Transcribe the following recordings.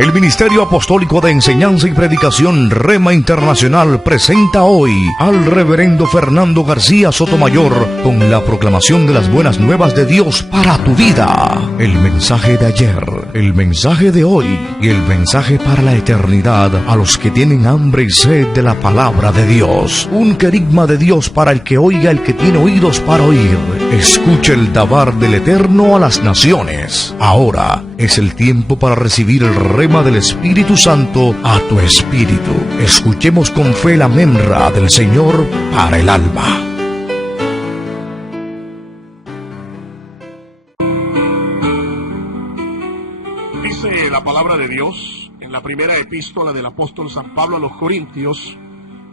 El Ministerio Apostólico de Enseñanza y Predicación Rema Internacional presenta hoy al Reverendo Fernando García Sotomayor con la proclamación de las buenas nuevas de Dios para tu vida. El mensaje de ayer, el mensaje de hoy y el mensaje para la eternidad a los que tienen hambre y sed de la palabra de Dios. Un querigma de Dios para el que oiga, el que tiene oídos para oír. Escuche el dabar del Eterno a las naciones. Ahora es el tiempo para recibir el rema del Espíritu Santo a tu espíritu. Escuchemos con fe la memra del Señor para el alma. Dice la palabra de Dios en la primera epístola del apóstol San Pablo a los Corintios,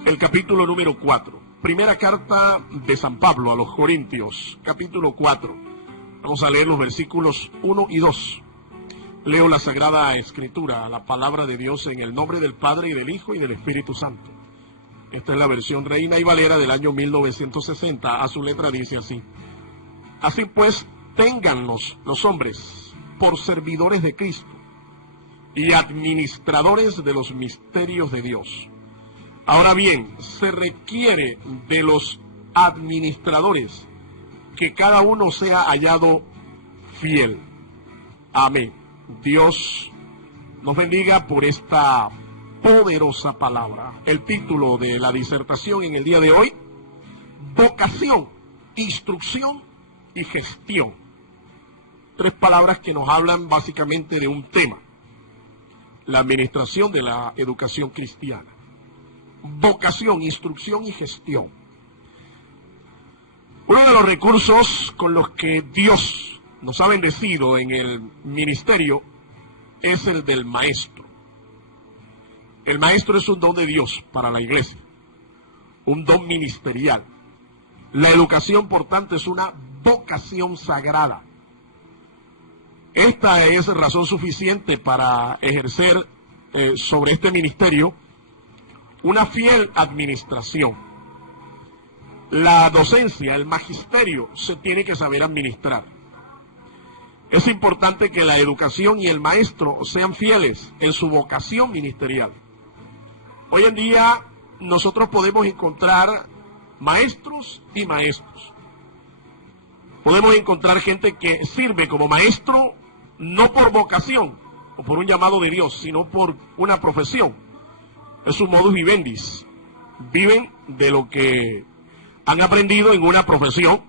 el capítulo número 4. Primera carta de San Pablo a los Corintios, capítulo 4. Vamos a leer los versículos 1 y 2. Leo la Sagrada Escritura, la palabra de Dios, en el nombre del Padre, y del Hijo, y del Espíritu Santo. Esta es la versión Reina y Valera del año 1960. A su letra dice así: Así pues, ténganlos los hombres por servidores de Cristo y administradores de los misterios de Dios. Ahora bien, se requiere de los administradores que cada uno sea hallado fiel. Amén. Dios nos bendiga por esta poderosa palabra. El título de la disertación en el día de hoy: vocación, instrucción y gestión. Tres palabras que nos hablan básicamente de un tema: la administración de la educación cristiana. Vocación, instrucción y gestión. Uno de los recursos con los que Dios nos ha bendecido en el ministerio es el del maestro. El maestro es un don de Dios para la iglesia, un don ministerial. La educación, por tanto, es una vocación sagrada. Esta es razón suficiente para ejercer sobre este ministerio una fiel administración. La docencia, el magisterio, se tiene que saber administrar. Es importante que la educación y el maestro sean fieles en su vocación ministerial. Hoy en día nosotros podemos encontrar maestros y maestros. Podemos encontrar gente que sirve como maestro no por vocación o por un llamado de Dios, sino por una profesión. Es un modus vivendi. Viven de lo que han aprendido en una profesión,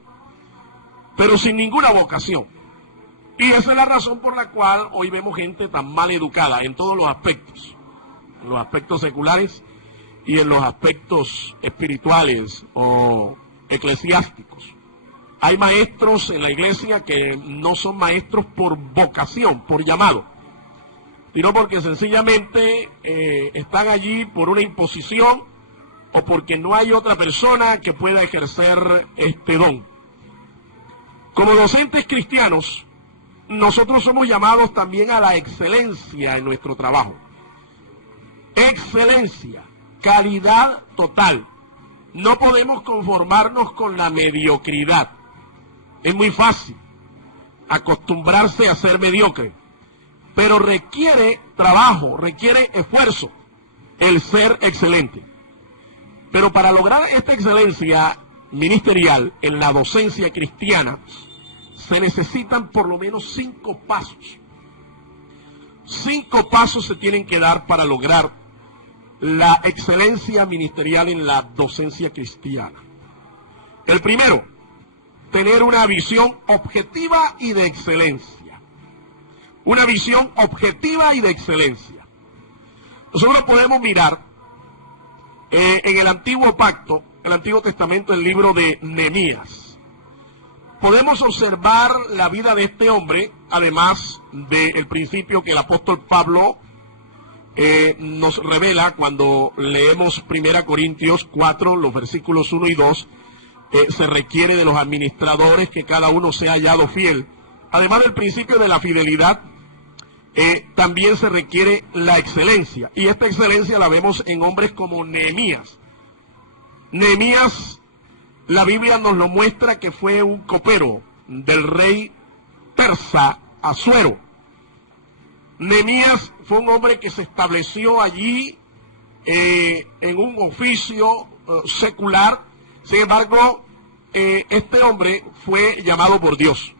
pero sin ninguna vocación. Y esa es la razón por la cual hoy vemos gente tan mal educada en todos los aspectos. En los aspectos seculares y en los aspectos espirituales o eclesiásticos. Hay maestros en la iglesia que no son maestros por vocación, por llamado, sino porque sencillamente están allí por una imposición o porque no hay otra persona que pueda ejercer este don. Como docentes cristianos, nosotros somos llamados también a la excelencia en nuestro trabajo. Excelencia, calidad total. No podemos conformarnos con la mediocridad. Es muy fácil acostumbrarse a ser mediocre, pero requiere trabajo, requiere esfuerzo el ser excelente. Pero para lograr esta excelencia ministerial en la docencia cristiana, se necesitan por lo menos 5 pasos. 5 pasos se tienen que dar para lograr la excelencia ministerial en la docencia cristiana. El primero, tener una visión objetiva y de excelencia. Una visión objetiva y de excelencia. Nosotros podemos mirar en el Antiguo Pacto, el Antiguo Testamento, el libro de Nehemías. Podemos observar la vida de este hombre, además del principio que el apóstol Pablo nos revela cuando leemos 1 Corintios 4, los versículos 1 y 2, se requiere de los administradores que cada uno sea hallado fiel. Además del principio de la fidelidad, también se requiere la excelencia. Y esta excelencia la vemos en hombres como Nehemías. Nehemías, la Biblia nos lo muestra que fue un copero del rey persa Asuero. Nehemías fue un hombre que se estableció allí en un oficio secular. Sin embargo, este hombre fue llamado por Dios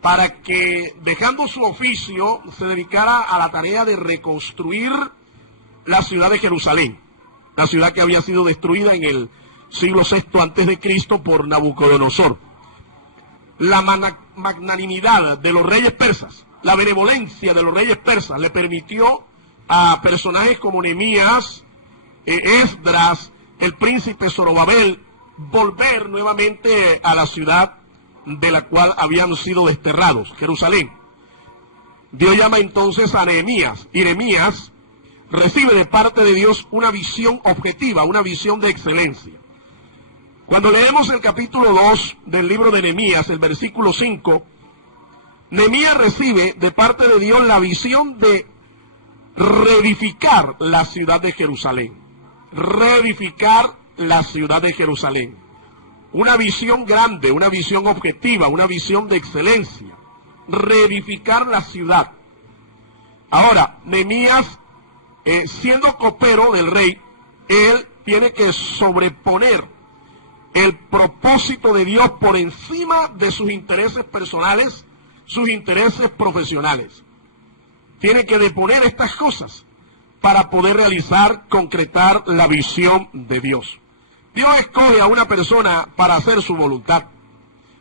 para que, dejando su oficio, se dedicara a la tarea de reconstruir la ciudad de Jerusalén, la ciudad que había sido destruida en el siglo VI antes de Cristo por Nabucodonosor. La magnanimidad de los reyes persas, la benevolencia de los reyes persas le permitió a personajes como Nehemías, Esdras, el príncipe Zorobabel, volver nuevamente a la ciudad de la cual habían sido desterrados, Jerusalén. Dios llama entonces a Nehemías, y Nehemías recibe de parte de Dios una visión objetiva, una visión de excelencia. Cuando leemos el capítulo 2 del libro de Nehemías, el versículo 5, Nehemías recibe de parte de Dios la visión de reedificar la ciudad de Jerusalén. Reedificar la ciudad de Jerusalén. Una visión grande, una visión objetiva, una visión de excelencia. Reedificar la ciudad. Ahora, Nehemías, siendo copero del rey, él tiene que sobreponer el propósito de Dios por encima de sus intereses personales, sus intereses profesionales. Tiene que deponer estas cosas para poder realizar, concretar la visión de Dios. Dios escoge a una persona para hacer su voluntad.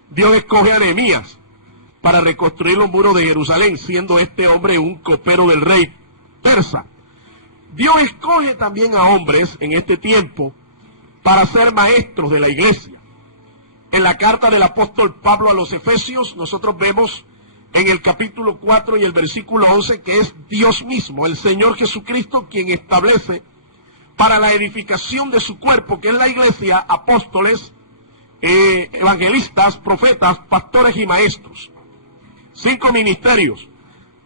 Dios escoge a Nehemías para reconstruir los muros de Jerusalén, siendo este hombre un copero del rey persa. Dios escoge también a hombres en este tiempo para ser maestros de la iglesia. En la carta del apóstol Pablo a los Efesios, nosotros vemos en el capítulo 4 y el versículo 11 que es Dios mismo, el Señor Jesucristo, quien establece para la edificación de su cuerpo, que es la iglesia, apóstoles, evangelistas, profetas, pastores y maestros. 5 ministerios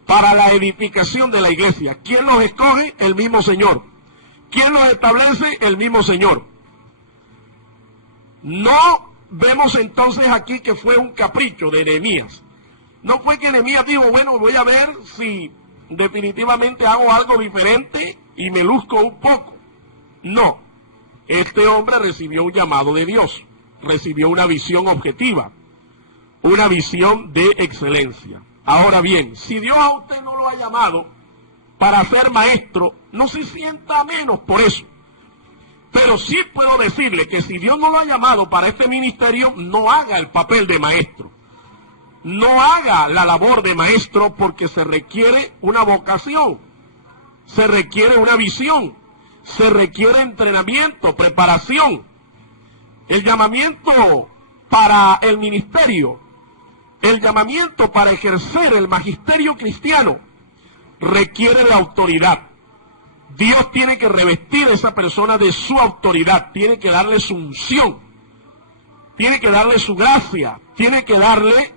para la edificación de la iglesia. ¿Quién los escoge? El mismo Señor. ¿Quién los establece? El mismo Señor. No vemos entonces aquí que fue un capricho de Nehemías. No fue que Nehemías dijo, bueno, voy a ver si definitivamente hago algo diferente y me luzco un poco. No, este hombre recibió un llamado de Dios, recibió una visión objetiva, una visión de excelencia. Ahora bien, si Dios a usted no lo ha llamado para ser maestro, no se sienta menos por eso. Pero sí puedo decirle que si Dios no lo ha llamado para este ministerio, no haga el papel de maestro. No haga la labor de maestro porque se requiere una vocación, se requiere una visión, se requiere entrenamiento, preparación. El llamamiento para el ministerio, el llamamiento para ejercer el magisterio cristiano requiere de autoridad. Dios tiene que revestir a esa persona de su autoridad, tiene que darle su unción, tiene que darle su gracia, tiene que darle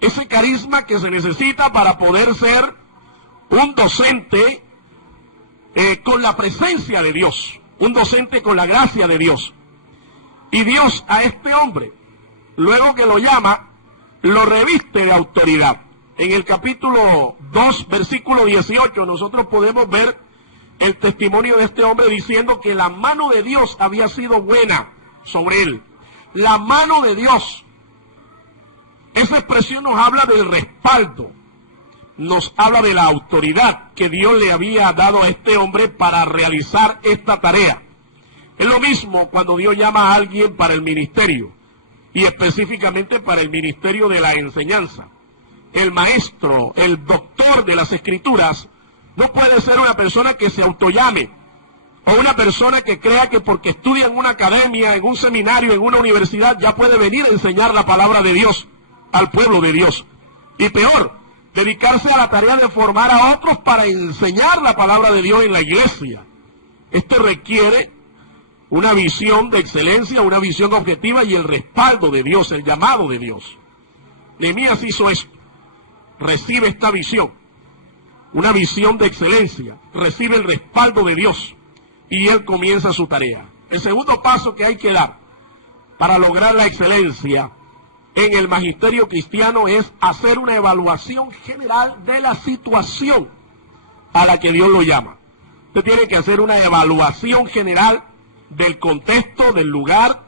ese carisma que se necesita para poder ser un docente con la presencia de Dios, un docente con la gracia de Dios. Y Dios a este hombre, luego que lo llama, lo reviste de autoridad. En el capítulo 2, versículo 18, nosotros podemos ver el testimonio de este hombre diciendo que la mano de Dios había sido buena sobre él. La mano de Dios. Esa expresión nos habla del respaldo, nos habla de la autoridad que Dios le había dado a este hombre para realizar esta tarea. Es lo mismo cuando Dios llama a alguien para el ministerio, y específicamente para el ministerio de la enseñanza. El maestro, el doctor de las Escrituras, no puede ser una persona que se autollame, o una persona que crea que porque estudia en una academia, en un seminario, en una universidad, ya puede venir a enseñar la palabra de Dios al pueblo de Dios. Y peor, dedicarse a la tarea de formar a otros para enseñar la palabra de Dios en la iglesia. Esto requiere una visión de excelencia, una visión objetiva y el respaldo de Dios, el llamado de Dios. Nehemías hizo esto, recibe esta visión, una visión de excelencia, recibe el respaldo de Dios y él comienza su tarea. El segundo paso que hay que dar para lograr la excelencia en el magisterio cristiano es hacer una evaluación general de la situación a la que Dios lo llama. Usted tiene que hacer una evaluación general del contexto, del lugar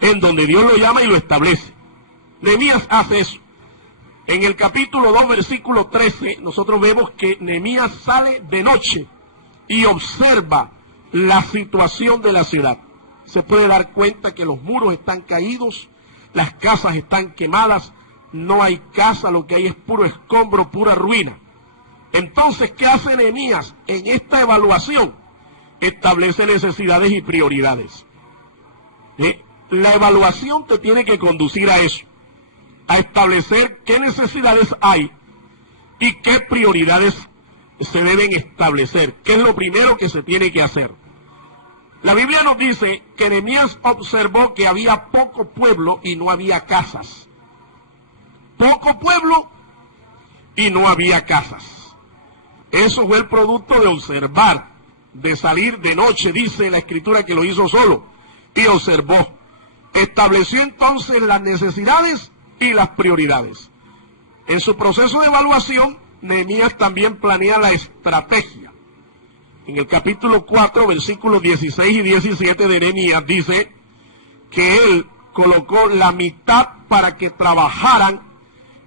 en donde Dios lo llama y lo establece. Nehemías hace eso. En el capítulo 2, versículo 13, nosotros vemos que Nehemías sale de noche y observa la situación de la ciudad. Se puede dar cuenta que los muros están caídos, las casas están quemadas, no hay casa, lo que hay es puro escombro, pura ruina. Entonces, ¿qué hace Nehemías en esta evaluación? Establece necesidades y prioridades. La evaluación te tiene que conducir a eso, a establecer qué necesidades hay y qué prioridades se deben establecer, qué es lo primero que se tiene que hacer. La Biblia nos dice que Nehemías observó que había poco pueblo y no había casas. Poco pueblo y no había casas. Eso fue el producto de observar, de salir de noche, dice la Escritura que lo hizo solo, y observó. Estableció entonces las necesidades y las prioridades. En su proceso de evaluación, Nehemías también planea la estrategia. En el capítulo 4, versículos 16 y 17 de Nehemías dice que él colocó la mitad para que trabajaran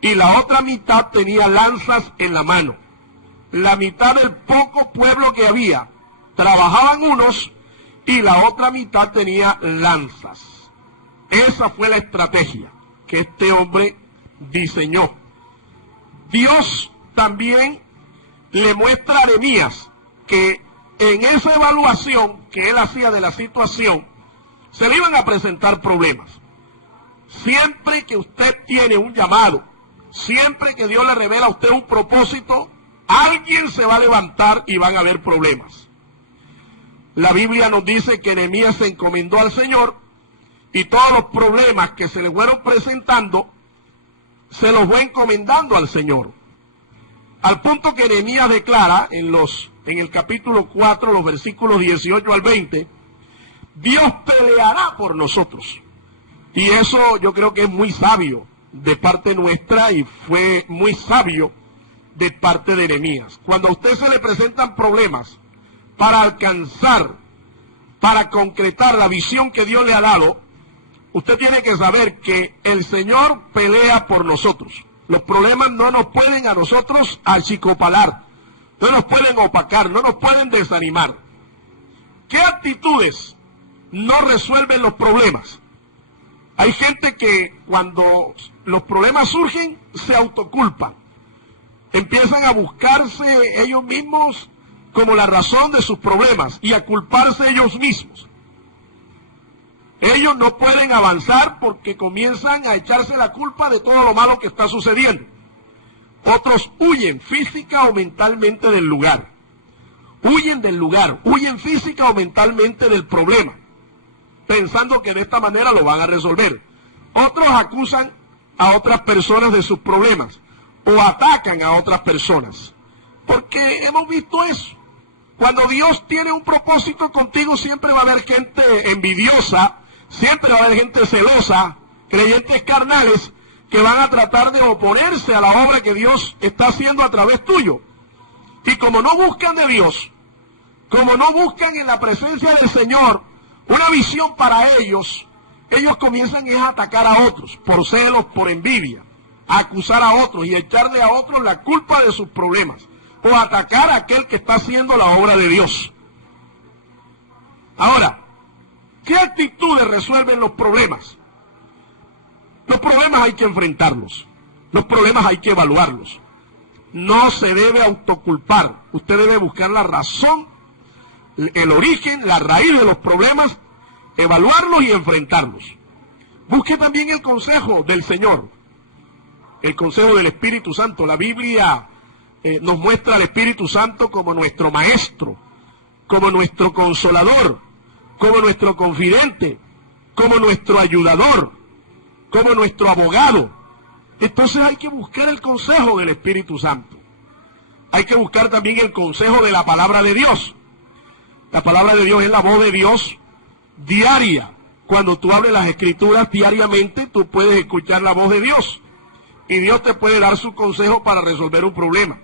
y la otra mitad tenía lanzas en la mano. La mitad del poco pueblo que había trabajaban unos y la otra mitad tenía lanzas. Esa fue la estrategia que este hombre diseñó. Dios también le muestra a Nehemías que en esa evaluación que él hacía de la situación, se le iban a presentar problemas. Siempre que usted tiene un llamado, siempre que Dios le revela a usted un propósito, alguien se va a levantar y van a haber problemas. La Biblia nos dice que Nehemías se encomendó al Señor y todos los problemas que se le fueron presentando, se los fue encomendando al Señor. Al punto que Nehemías declara en el capítulo 4, los versículos 18 al 20, Dios peleará por nosotros. Y eso yo creo que es muy sabio de parte nuestra y fue muy sabio de parte de Nehemías. Cuando a usted se le presentan problemas para alcanzar, para concretar la visión que Dios le ha dado, usted tiene que saber que el Señor pelea por nosotros. Los problemas no nos pueden a nosotros achicopalar, no nos pueden opacar, no nos pueden desanimar. ¿Qué actitudes no resuelven los problemas? Hay gente que cuando los problemas surgen se autoculpan. Empiezan a buscarse ellos mismos como la razón de sus problemas y a culparse ellos mismos. Ellos no pueden avanzar porque comienzan a echarse la culpa de todo lo malo que está sucediendo. Otros huyen física o mentalmente del lugar. Huyen del lugar, huyen física o mentalmente del problema, pensando que de esta manera lo van a resolver. Otros acusan a otras personas de sus problemas o atacan a otras personas. Porque hemos visto eso. Cuando Dios tiene un propósito contigo, siempre va a haber gente envidiosa, siempre va a haber gente celosa, creyentes carnales, que van a tratar de oponerse a la obra que Dios está haciendo a través tuyo. Y como no buscan de Dios, como no buscan en la presencia del Señor una visión para ellos, ellos comienzan a atacar a otros, por celos, por envidia, a acusar a otros y echarle a otros la culpa de sus problemas, o atacar a aquel que está haciendo la obra de Dios. Ahora, ¿qué actitudes resuelven los problemas? Los problemas hay que enfrentarlos, los problemas hay que evaluarlos. No se debe autoculpar, usted debe buscar la razón, el origen, la raíz de los problemas, evaluarlos y enfrentarlos. Busque también el consejo del Señor, el consejo del Espíritu Santo. La Biblia nos muestra al Espíritu Santo como nuestro maestro, como nuestro consolador, como nuestro confidente, como nuestro ayudador, como nuestro abogado. Entonces hay que buscar el consejo del Espíritu Santo. Hay que buscar también el consejo de la palabra de Dios. La palabra de Dios es la voz de Dios diaria. Cuando tú abres las Escrituras diariamente, tú puedes escuchar la voz de Dios. Y Dios te puede dar su consejo para resolver un problema.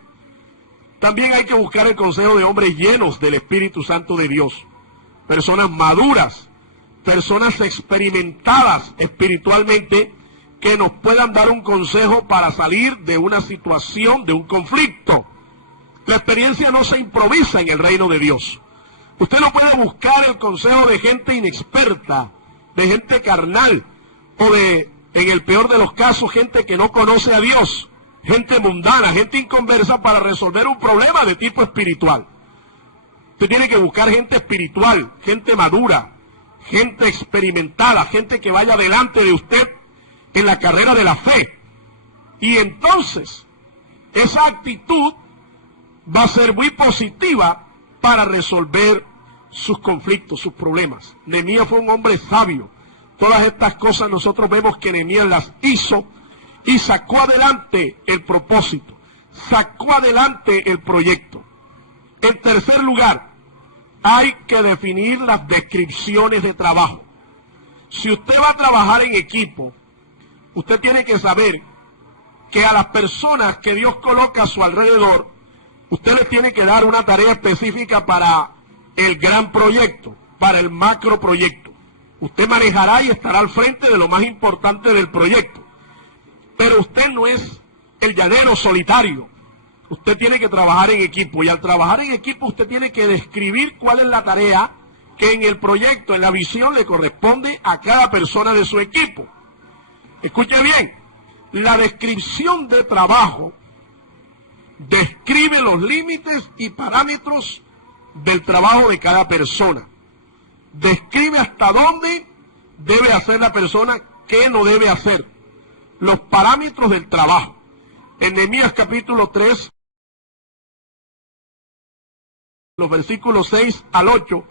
También hay que buscar el consejo de hombres llenos del Espíritu Santo de Dios, personas maduras, personas experimentadas espiritualmente, que nos puedan dar un consejo para salir de una situación, de un conflicto. La experiencia no se improvisa en el reino de Dios. Usted no puede buscar el consejo de gente inexperta, de gente carnal, o de, en el peor de los casos, gente que no conoce a Dios, gente mundana, gente inconversa para resolver un problema de tipo espiritual. Usted tiene que buscar gente espiritual, gente madura, gente experimentada, gente que vaya delante de usted en la carrera de la fe. Y entonces, esa actitud va a ser muy positiva para resolver sus conflictos, sus problemas. Nehemías fue un hombre sabio. Todas estas cosas nosotros vemos que Nehemías las hizo y sacó adelante el propósito, sacó adelante el proyecto. En tercer lugar, hay que definir las descripciones de trabajo. Si usted va a trabajar en equipo, usted tiene que saber que a las personas que Dios coloca a su alrededor, usted les tiene que dar una tarea específica para el gran proyecto, para el macro proyecto. Usted manejará y estará al frente de lo más importante del proyecto. Pero usted no es el llanero solitario. Usted tiene que trabajar en equipo. Y al trabajar en equipo usted tiene que describir cuál es la tarea que en el proyecto, en la visión, le corresponde a cada persona de su equipo. Escuche bien, la descripción de trabajo describe los límites y parámetros del trabajo de cada persona. Describe hasta dónde debe hacer la persona, qué no debe hacer. Los parámetros del trabajo. En Nehemías capítulo 3, los versículos 6 al 8,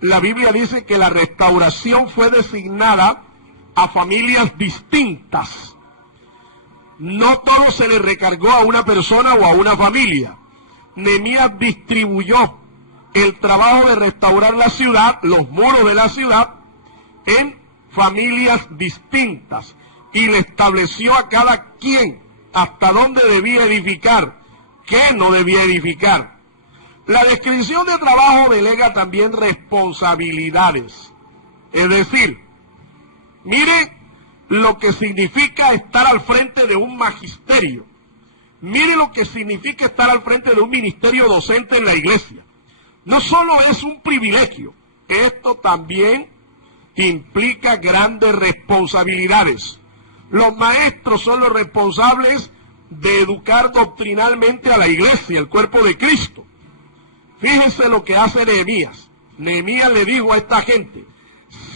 la Biblia dice que la restauración fue designada a familias distintas. No todo se le recargó a una persona o a una familia. Nehemías distribuyó el trabajo de restaurar la ciudad, los muros de la ciudad, en familias distintas. Y le estableció a cada quien hasta dónde debía edificar, qué no debía edificar. La descripción de trabajo delega también responsabilidades. Es decir, mire lo que significa estar al frente de un magisterio. Mire lo que significa estar al frente de un ministerio docente en la iglesia. No solo es un privilegio, esto también implica grandes responsabilidades. Los maestros son los responsables de educar doctrinalmente a la iglesia, el cuerpo de Cristo. Fíjense lo que hace Nehemías. Nehemías le dijo a esta gente: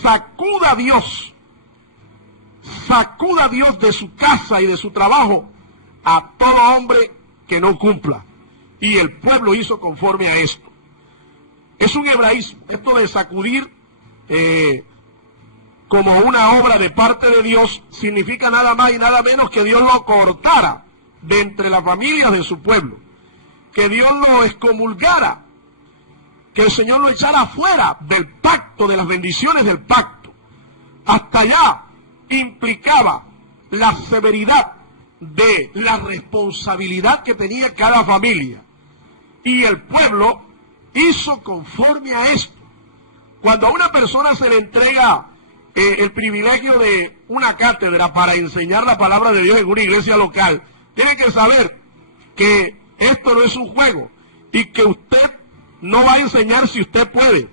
sacuda a Dios de su casa y de su trabajo a todo hombre que no cumpla. Y el pueblo hizo conforme a esto. Es un hebraísmo, esto de sacudir como una obra de parte de Dios, significa nada más y nada menos que Dios lo cortara de entre las familias de su pueblo, que Dios lo excomulgara, que el Señor lo echara fuera del pacto, de las bendiciones del pacto. Hasta allá implicaba la severidad de la responsabilidad que tenía cada familia. Y el pueblo hizo conforme a esto. Cuando a una persona se le entrega el privilegio de una cátedra para enseñar la palabra de Dios en una iglesia local, tiene que saber que esto no es un juego y que usted no va a enseñar si usted puede,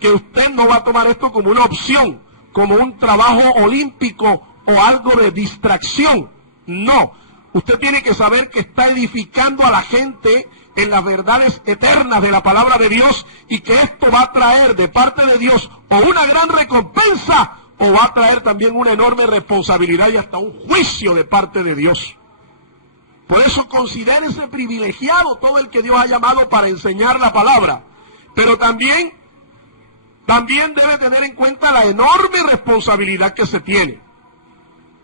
que usted no va a tomar esto como una opción, como un trabajo olímpico o algo de distracción. No, usted tiene que saber que está edificando a la gente en las verdades eternas de la palabra de Dios, y que esto va a traer de parte de Dios o una gran recompensa o va a traer también una enorme responsabilidad y hasta un juicio de parte de Dios. Por eso considérese privilegiado todo el que Dios ha llamado para enseñar la palabra, pero también debe tener en cuenta la enorme responsabilidad que se tiene,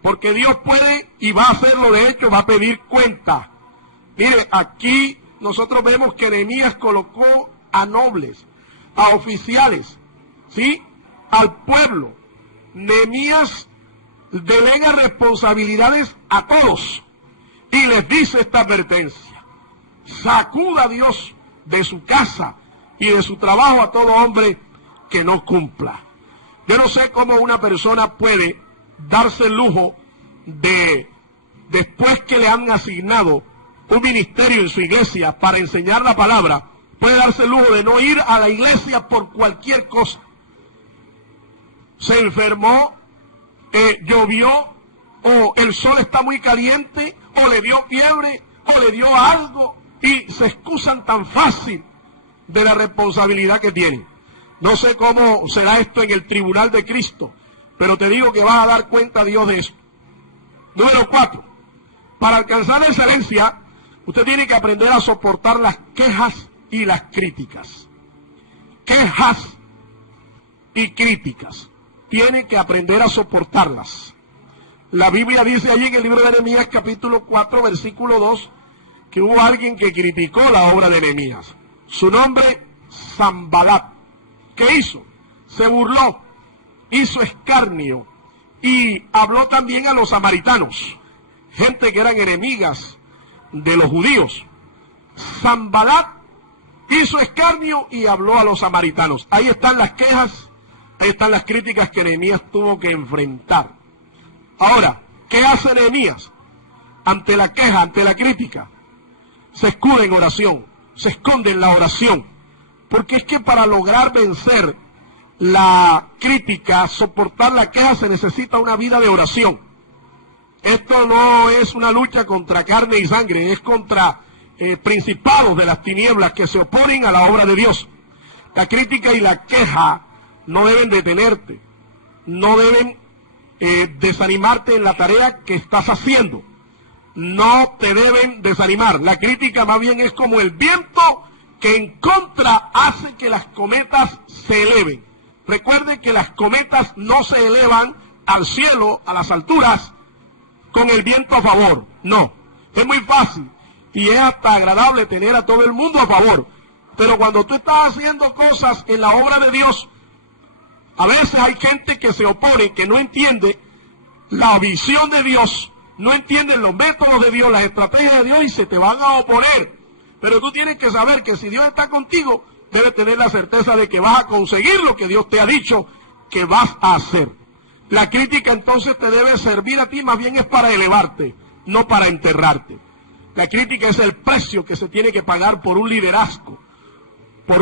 porque Dios puede y va a hacerlo, de hecho va a pedir cuenta. Mire, aquí nosotros vemos que Nehemías colocó a nobles, a oficiales, ¿sí?, al pueblo. Nehemías delega responsabilidades a todos y les dice esta advertencia: sacuda a Dios de su casa y de su trabajo a todo hombre que no cumpla. Yo no sé cómo una persona puede darse el lujo de, después que le han asignado un ministerio en su iglesia para enseñar la palabra, puede darse el lujo de no ir a la iglesia por cualquier cosa. Se enfermó, llovió, o el sol está muy caliente, o le dio fiebre, o le dio algo, y se excusan tan fácil de la responsabilidad que tienen. No sé cómo será esto en el tribunal de Cristo, pero te digo que vas a dar cuenta a Dios de eso. Número 4. Para alcanzar la excelencia, usted tiene que aprender a soportar las quejas y las críticas. Quejas y críticas. Tiene que aprender a soportarlas. La Biblia dice allí en el libro de Nehemías capítulo 4 versículo 2 que hubo alguien que criticó la obra de Nehemías. Su nombre, Sanbalat. ¿Qué hizo? Se burló, hizo escarnio y habló también a los samaritanos, gente que eran enemigas de los judíos. Sanbalat hizo escarnio y habló a los samaritanos. Ahí están las quejas, ahí están las críticas que Nehemías tuvo que enfrentar. Ahora, ¿qué hace Nehemías ante la queja, ante la crítica? Se escuda en oración, se esconde en la oración, porque es que para lograr vencer la crítica, soportar la queja, se necesita una vida de oración. Esto no es una lucha contra carne y sangre, es contra principados de las tinieblas que se oponen a la obra de Dios. La crítica y la queja no deben detenerte, no deben desanimarte en la tarea que estás haciendo. No te deben desanimar. La crítica más bien es como el viento que en contra hace que las cometas se eleven. Recuerden que las cometas no se elevan al cielo, a las alturas, con el viento a favor. No, es muy fácil y es hasta agradable tener a todo el mundo a favor. Pero cuando tú estás haciendo cosas en la obra de Dios, a veces hay gente que se opone, que no entiende la visión de Dios, no entienden los métodos de Dios, las estrategias de Dios y se te van a oponer. Pero tú tienes que saber que si Dios está contigo, debes tener la certeza de que vas a conseguir lo que Dios te ha dicho que vas a hacer. La crítica entonces te debe servir a ti, más bien es para elevarte, no para enterrarte. La crítica es el precio que se tiene que pagar por un liderazgo, por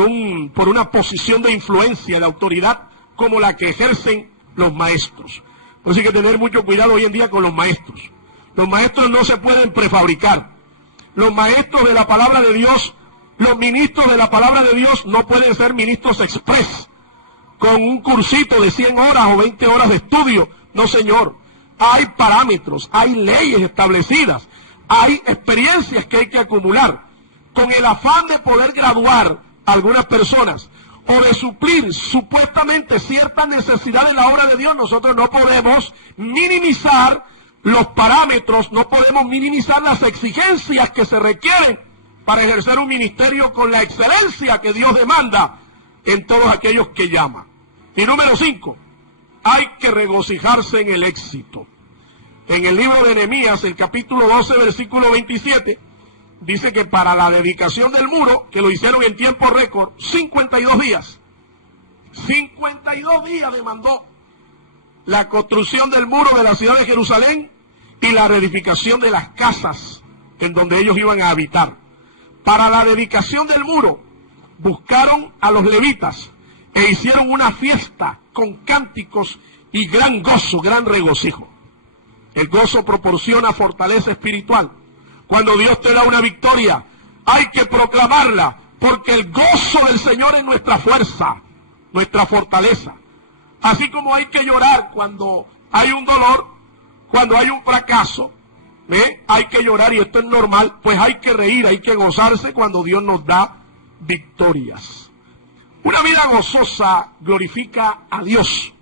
una posición de influencia, de autoridad, como la que ejercen los maestros. Entonces hay que tener mucho cuidado hoy en día con los maestros. Los maestros no se pueden prefabricar. Los maestros de la palabra de Dios, los ministros de la palabra de Dios no pueden ser ministros express, con un cursito de 100 horas o 20 horas de estudio. No, señor. Hay parámetros, hay leyes establecidas, hay experiencias que hay que acumular. Con el afán de poder graduar a algunas personas o de suplir supuestamente ciertas necesidades en la obra de Dios, nosotros no podemos minimizar los parámetros, no podemos minimizar las exigencias que se requieren para ejercer un ministerio con la excelencia que Dios demanda en todos aquellos que llaman. Y número 5, hay que regocijarse en el éxito. En el libro de Nehemías, el capítulo 12, versículo 27, dice que para la dedicación del muro, que lo hicieron en tiempo récord, 52 días. 52 días demandó la construcción del muro de la ciudad de Jerusalén y la reedificación de las casas en donde ellos iban a habitar. Para la dedicación del muro, buscaron a los levitas e hicieron una fiesta con cánticos y gran gozo, gran regocijo. El gozo proporciona fortaleza espiritual. Cuando Dios te da una victoria, hay que proclamarla, porque el gozo del Señor es nuestra fuerza, nuestra fortaleza. Así como hay que llorar cuando hay un dolor, cuando hay un fracaso, hay que llorar y esto es normal, pues hay que reír, hay que gozarse cuando Dios nos da victorias. Una vida gozosa glorifica a Dios,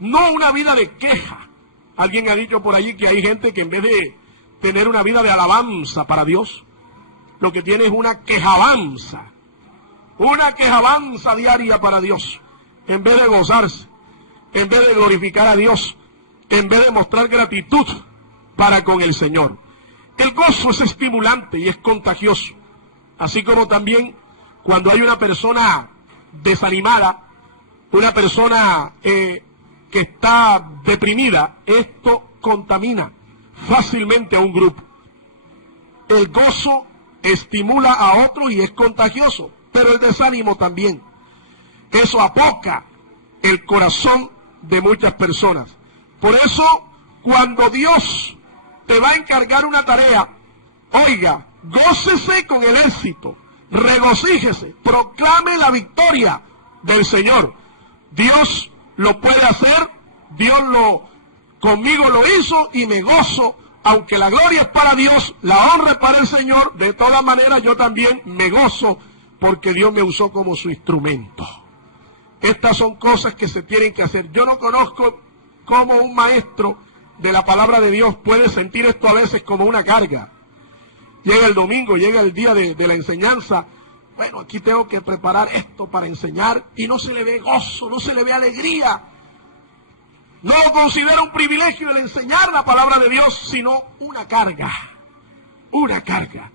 no una vida de queja. Alguien ha dicho por allí que hay gente que en vez de tener una vida de alabanza para Dios, lo que tiene es una quejabanza diaria para Dios, en vez de gozarse, en vez de glorificar a Dios, en vez de mostrar gratitud para con el Señor. El gozo es estimulante y es contagioso. Así como también cuando hay una persona desanimada, una persona que está deprimida, esto contamina fácilmente a un grupo. El gozo estimula a otros y es contagioso, pero el desánimo también. Eso apoca el corazón de muchas personas. Por eso, cuando Dios te va a encargar una tarea, oiga, gócese con el éxito, regocíjese, proclame la victoria del Señor. Dios lo puede hacer, Dios conmigo lo hizo y me gozo, aunque la gloria es para Dios, la honra es para el Señor. De todas maneras yo también me gozo porque Dios me usó como su instrumento. Estas son cosas que se tienen que hacer. Yo no conozco cómo un maestro de la palabra de Dios puede sentir esto a veces como una carga. Llega el domingo, llega el día de la enseñanza. Bueno, aquí tengo que preparar esto para enseñar y no se le ve gozo, no se le ve alegría. No lo considera un privilegio el enseñar la palabra de Dios, sino una carga. Una carga.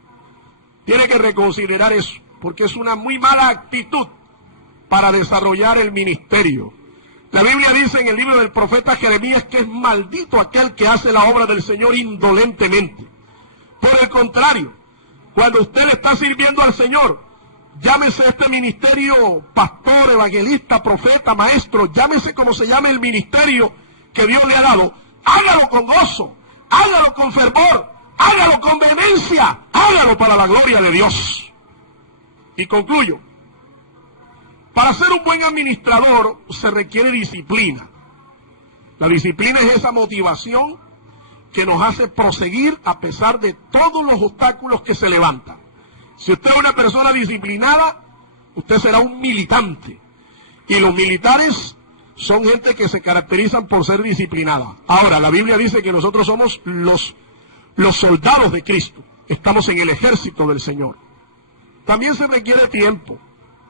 Tiene que reconsiderar eso, porque es una muy mala actitud para desarrollar el ministerio. La Biblia dice en el libro del profeta Jeremías que es maldito aquel que hace la obra del Señor indolentemente. Por el contrario, cuando usted le está sirviendo al Señor, llámese este ministerio pastor, evangelista, profeta, maestro, llámese como se llame el ministerio que Dios le ha dado, hágalo con gozo, hágalo con fervor, hágalo con vehemencia, hágalo para la gloria de Dios. Y concluyo, para ser un buen administrador se requiere disciplina. La disciplina es esa motivación que nos hace proseguir a pesar de todos los obstáculos que se levantan. Si usted es una persona disciplinada, usted será un militante. Y los militares son gente que se caracterizan por ser disciplinada. Ahora, la Biblia dice que nosotros somos los soldados de Cristo. Estamos en el ejército del Señor. También se requiere tiempo.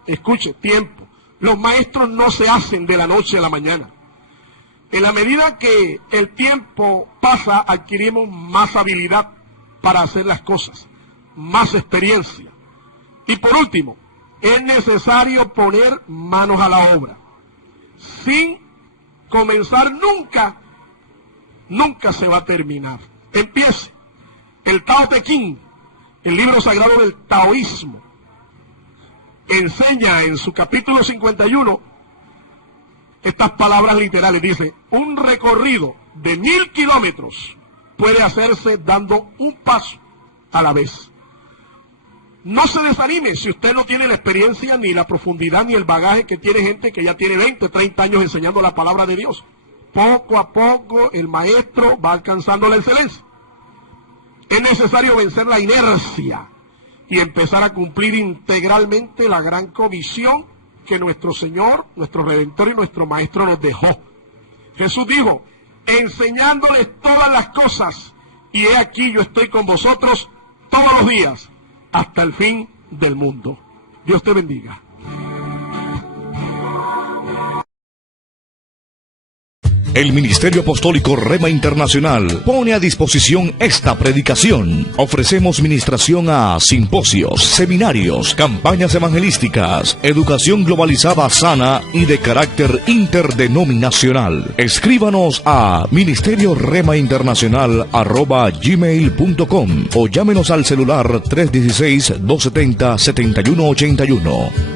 Escuche, tiempo. Los maestros no se hacen de la noche a la mañana. En la medida que el tiempo pasa, adquirimos más habilidad para hacer las cosas, más experiencia. Y por último, es necesario poner manos a la obra. Sin comenzar nunca se va a terminar. Empiece. El Tao Te Ching, el libro sagrado del taoísmo, enseña en su capítulo 51 estas palabras literales. Dice, un recorrido de 1000 kilómetros puede hacerse dando un paso a la vez. No se desanime si usted no tiene la experiencia, ni la profundidad, ni el bagaje que tiene gente que ya tiene 20, 30 años enseñando la palabra de Dios. Poco a poco el maestro va alcanzando la excelencia. Es necesario vencer la inercia y empezar a cumplir integralmente la gran comisión que nuestro Señor, nuestro Redentor y nuestro Maestro nos dejó. Jesús dijo, enseñándoles todas las cosas, y he aquí yo estoy con vosotros todos los días, hasta el fin del mundo. Dios te bendiga. El Ministerio Apostólico Rema Internacional pone a disposición esta predicación. Ofrecemos ministración a simposios, seminarios, campañas evangelísticas, educación globalizada sana y de carácter interdenominacional. Escríbanos a ministerioremainternacional@gmail.com o llámenos al celular 316-270-7181.